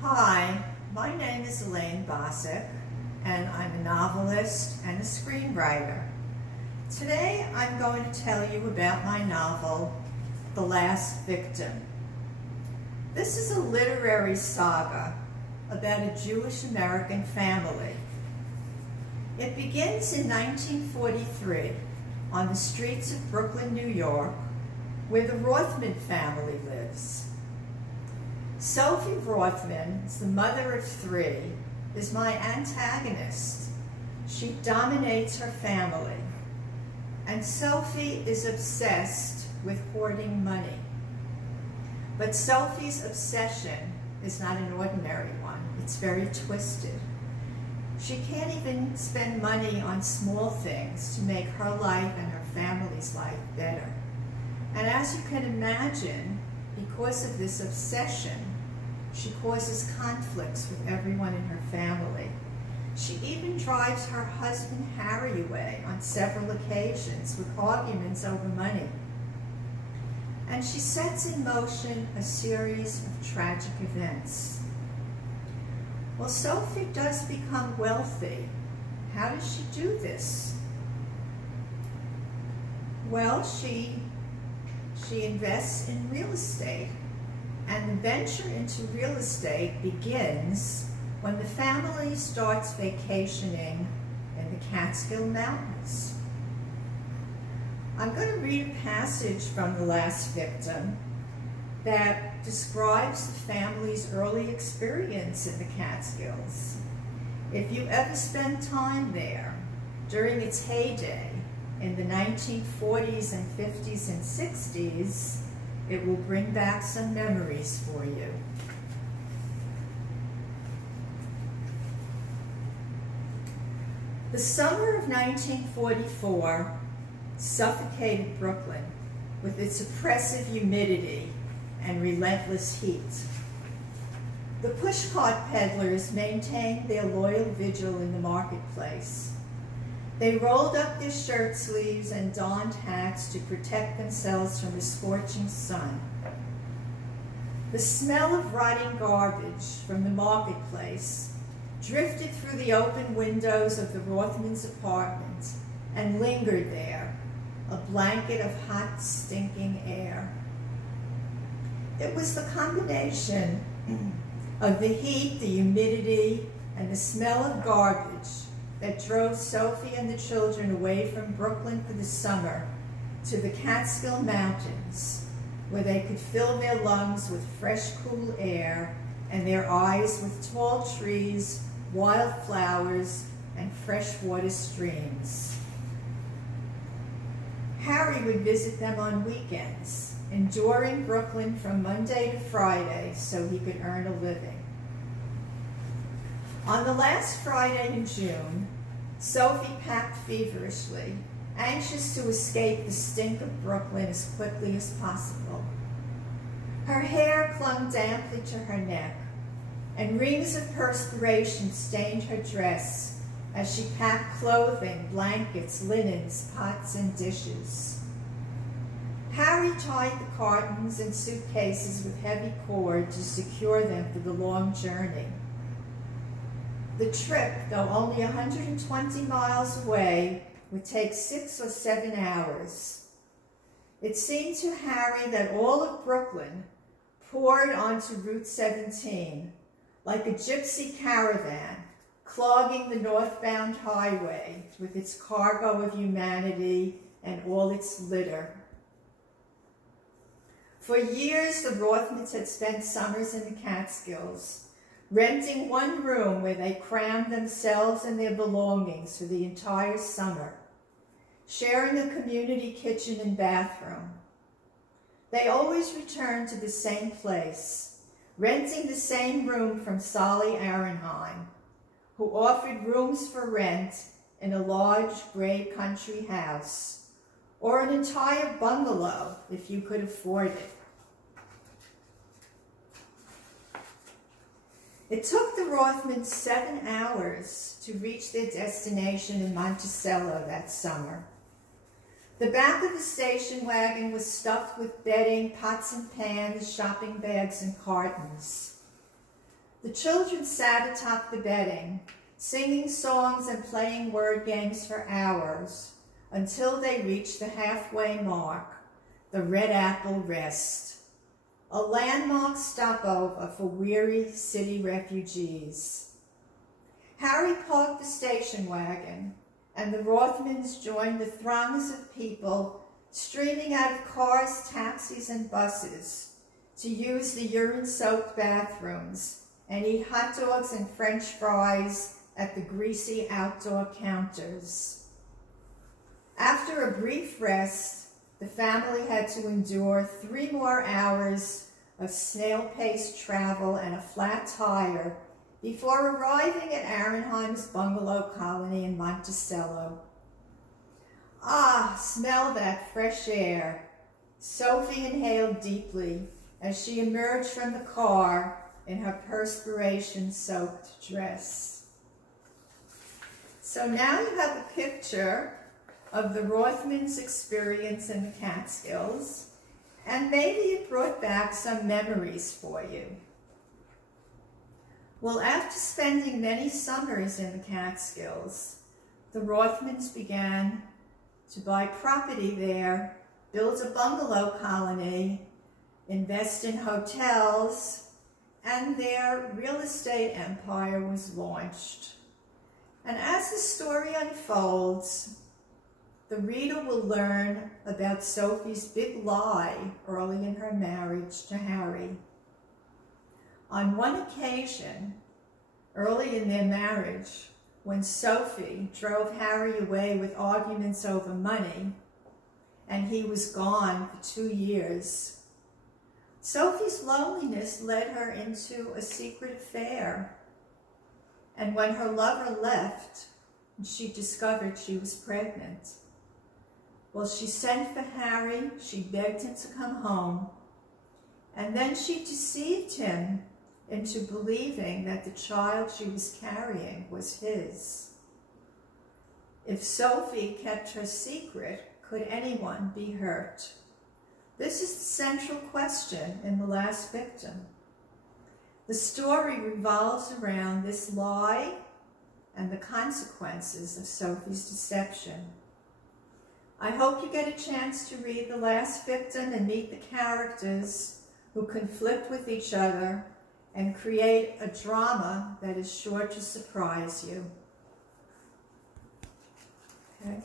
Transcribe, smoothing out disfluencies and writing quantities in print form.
Hi, my name is Elaine Bossik, and I'm a novelist and a screenwriter. Today I'm going to tell you about my novel, The Last Victim. This is a literary saga about a Jewish-American family. It begins in 1943 on the streets of Brooklyn, New York, where the Rothman family lives. Sophie Rothman, the mother of three, is my antagonist. She dominates her family, and Sophie is obsessed with hoarding money. But Sophie's obsession is not an ordinary one. It's very twisted. She can't even spend money on small things to make her life and her family's life better. And as you can imagine, because of this obsession, she causes conflicts with everyone in her family. She even drives her husband Harry away on several occasions with arguments over money. And she sets in motion a series of tragic events. Well, Sophie does become wealthy. How does she do this? Well, she invests in real estate. And the venture into real estate begins when the family starts vacationing in the Catskill Mountains. I'm going to read a passage from The Last Victim that describes the family's early experience in the Catskills. If you ever spend time there during its heyday in the 1940s and 50s and 60s, it will bring back some memories for you. The summer of 1944 suffocated Brooklyn with its oppressive humidity and relentless heat. The pushcart peddlers maintained their loyal vigil in the marketplace. They rolled up their shirt sleeves and donned hats to protect themselves from the scorching sun. The smell of rotting garbage from the marketplace drifted through the open windows of the Rothmans' apartment and lingered there, a blanket of hot, stinking air. It was the combination of the heat, the humidity, and the smell of garbage that drove Sophie and the children away from Brooklyn for the summer to the Catskill Mountains, where they could fill their lungs with fresh, cool air and their eyes with tall trees, wild flowers, and freshwater streams. Harry would visit them on weekends, enduring Brooklyn from Monday to Friday so he could earn a living. On the last Friday in June, Sophie packed feverishly, anxious to escape the stink of Brooklyn as quickly as possible. Her hair clung damply to her neck, and rings of perspiration stained her dress as she packed clothing, blankets, linens, pots, and dishes. Harry tied the cartons and suitcases with heavy cord to secure them for the long journey. The trip, though only 120 miles away, would take 6 or 7 hours. It seemed to Harry that all of Brooklyn poured onto Route 17, like a gypsy caravan, clogging the northbound highway with its cargo of humanity and all its litter. For years, the Rothmans had spent summers in the Catskills, renting one room where they crammed themselves and their belongings for the entire summer, sharing a community kitchen and bathroom. They always returned to the same place, renting the same room from Solly Ahrenheim, who offered rooms for rent in a large gray country house, or an entire bungalow if you could afford it. It took the Rothmans 7 hours to reach their destination in Monticello that summer. The back of the station wagon was stuffed with bedding, pots and pans, shopping bags, and cartons. The children sat atop the bedding, singing songs and playing word games for hours, until they reached the halfway mark, the Red Apple Rest, a landmark stopover for weary city refugees. Harry parked the station wagon, and the Rothmans joined the throngs of people streaming out of cars, taxis, and buses to use the urine-soaked bathrooms and eat hot dogs and French fries at the greasy outdoor counters. After a brief rest, the family had to endure 3 more hours of snail-paced travel and a flat tire before arriving at Aronheim's bungalow colony in Monticello. Ah, smell that fresh air. Sophie inhaled deeply as she emerged from the car in her perspiration-soaked dress. So now you have a picture of the Rothmans' experience in the Catskills, and maybe it brought back some memories for you. Well, after spending many summers in the Catskills, the Rothmans began to buy property there, build a bungalow colony, invest in hotels, and their real estate empire was launched. And as the story unfolds, the reader will learn about Sophie's big lie early in her marriage to Harry. On one occasion, early in their marriage, when Sophie drove Harry away with arguments over money, and he was gone for 2 years, Sophie's loneliness led her into a secret affair. And when her lover left, she discovered she was pregnant. Well, she sent for Harry, she begged him to come home, and then she deceived him into believing that the child she was carrying was his. If Sophie kept her secret, could anyone be hurt? This is the central question in The Last Victim. The story revolves around this lie and the consequences of Sophie's deception. I hope you get a chance to read The Last Victim and meet the characters who conflict with each other and create a drama that is sure to surprise you. Okay.